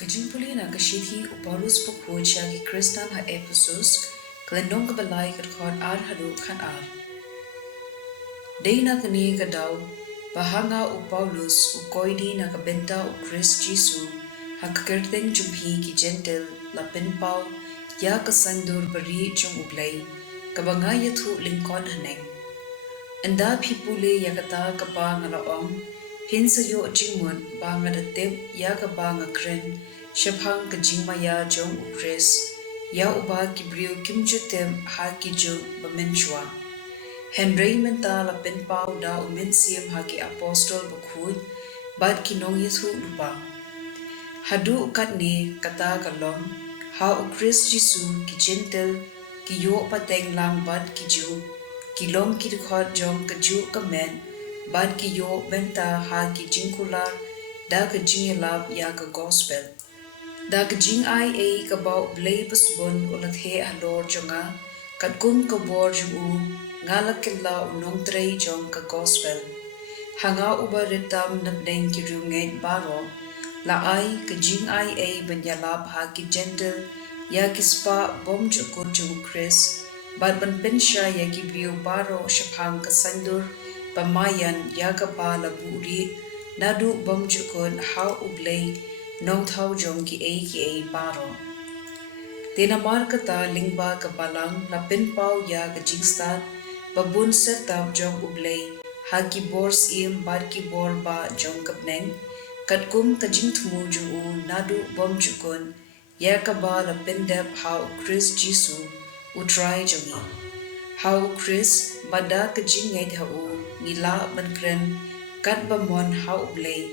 Kajingpule na kashithi Paulus pokhocha ki Kristan ha Ephesus klandong kabalay kadkhon ar hadu khan ar. Day na kani kadaw bahanga u Paulus u koidi na kabenta u Chris Jesu ha kakerteng jumhi ki gentle la penpau ya kasandur bari jung u Blei kabanga yathu lingkon haneng. Anda phipule yakata kapa ngalaong Hinsa yo jingmun ba nga datep ya ka ba nga kren shaphang ka jingmaya jong ukres ya uba kibriu kimjutem ha ki jo bamenchwa Henry menta la penpau da umensiam ha ki apostol bukhui bad ki nong yesu lupa hadu ukat ni kata kalom ha ukres jisu ki gentle ki yo pateng lang bad ki ju ki long ki khot jong ka ju ka men bad ki yo benta ha ki jingkular da ka jingelab ya ka gospel da ka jing ai a ka ba Blei pasbon ulat he alor jonga kat kum ka bor ju ngala killa unong trei jong ka gospel hanga uba ritam napdeng ki runget baro la ai ka jing ai a banyalab ha ki gentle ya ki spa bom ju ko ju Chris bad ban pensha ya ki bio baro shaphang ka sandur pamayan yagapa la buri nadu bomjukon how ublei nong thau jong ki a baro tena markata lingba kapalang la penpau ya ka jingstat babun setap jong ublei ha ki bors im bar ki bor ba jong kapneng katkum ka jingthmu ju nadu bomjukon yakaba la pendep how Chris Jesu utrai jongi how Chris bada ka jingai thau nila bankren kat bamon how Blei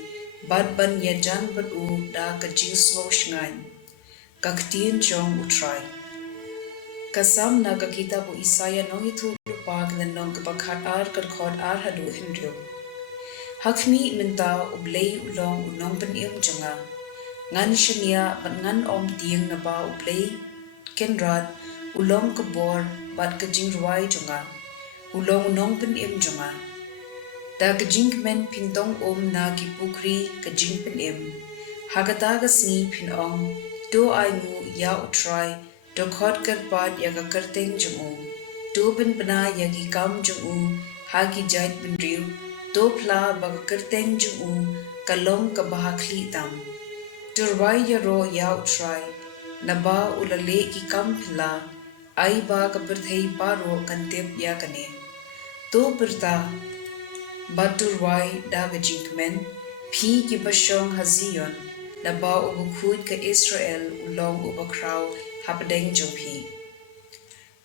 bad ban yajan ban da ka jingsno shngan ka ktien jong utrai kasam na ka kita bu Isaya nong ithu lupa kan nong ka pakhat ar kan khod ar hadu hindru hakmi minta Blei ulong unong ban im jonga ngan shania ban ngan om tieng na ba Blei kenrat ulong ka bor bad ka jingruai jonga ulong nong ban im jonga da ka jingmen pingtong na ki pukri ka jingpen im hagata ka sni phin ong do ai ngu ya utrai do khot kar pat ya ka karteng jumu do bin bana ya ki kam jumu ha ki jait bin riu do phla ba ka karteng jumu ka long ka bahakli tam turwai ya ro ya utrai na ba ulale ki kam phla ai ba ka perthei paro kantep ya kane to perta Baturwai daga jinkmen, Pi ki bashong hazion, na ba ubukhud ka Israel ulong ubakraw hapadeng jompi.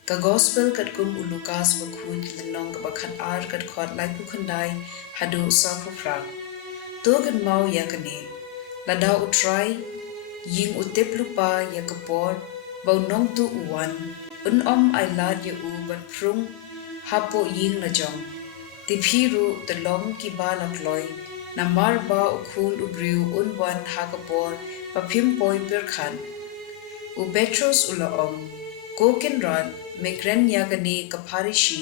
Ka gospel kat kum ulukas bukhud lanong ka bakhat ar kat khot lai pukhandai hadu sa khufra. Togan mau yakane, lada utrai, ying utip lupa yakapor, bau nong tu uwan, unom ay lad ya ban prung, hapo ying na jong. Tiphiru the long ki balakloi na marba ukhul ubriu unwan hakapor papim poi perkhan u petros ulaom koken rad mekren yagane kaparishi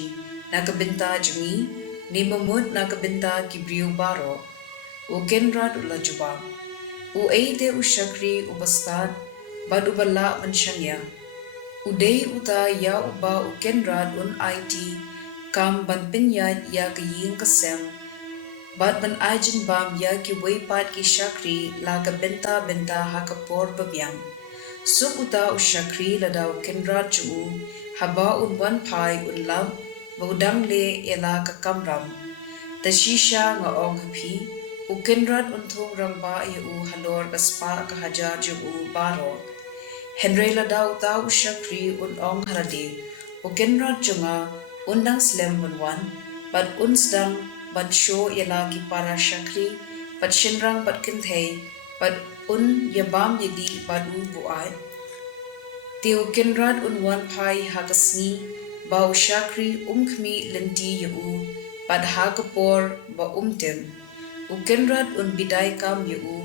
na kabinta jungi ni mamut na kabinta kibriu baro u kenrad ulajuba u eide u shakri u bastad bad ubala manshanya u dei uta ya uba u kenrad un it kam ban pinyat ya ka ying kasem bat ban ajin bam ya ki weipat ki shakri la ka benta ha ka por babyam suk uta u shakri la daw kenra chu haba un wan phai un lam bodang le ela ka kamram ta shisha nga ong phi u kenrat un thong ram ba ya u halor ka spa ka hajar ju baro henry la daw ta u shakri un ong harade u kenrat chunga undang slam bunwan but unsdang but show yala ki para shakri but shinrang but kinthei but un yabam yadi but u buai tiu kinrad unwan phai hakasni bau shakri umkhmi lenti yu but hakapor ba umtem u kinrad un bidai kam yu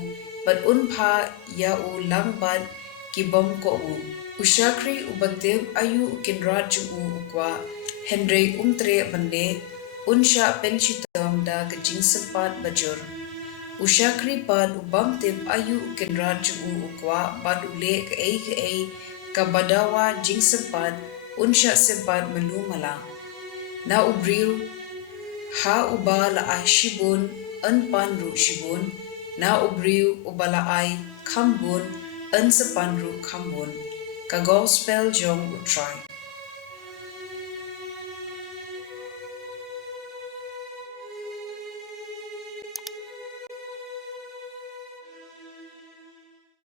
but un pha ya u lang bad ki bom ko u shakri ubatem ayu kinrad ju kwa Henry umtre bande unsha penshitam da ka jingsapat bajur Ushakri pan ubam tip ayu ukenra jugu ukwa ban ule ka ei ka badawa jingsempan unsha sempan melu mala. Na ubriu ha uba la ai shibun an pan ru shibun na ubriu ubala ai khambun an sepan ru khambun ka gospel jong utrai.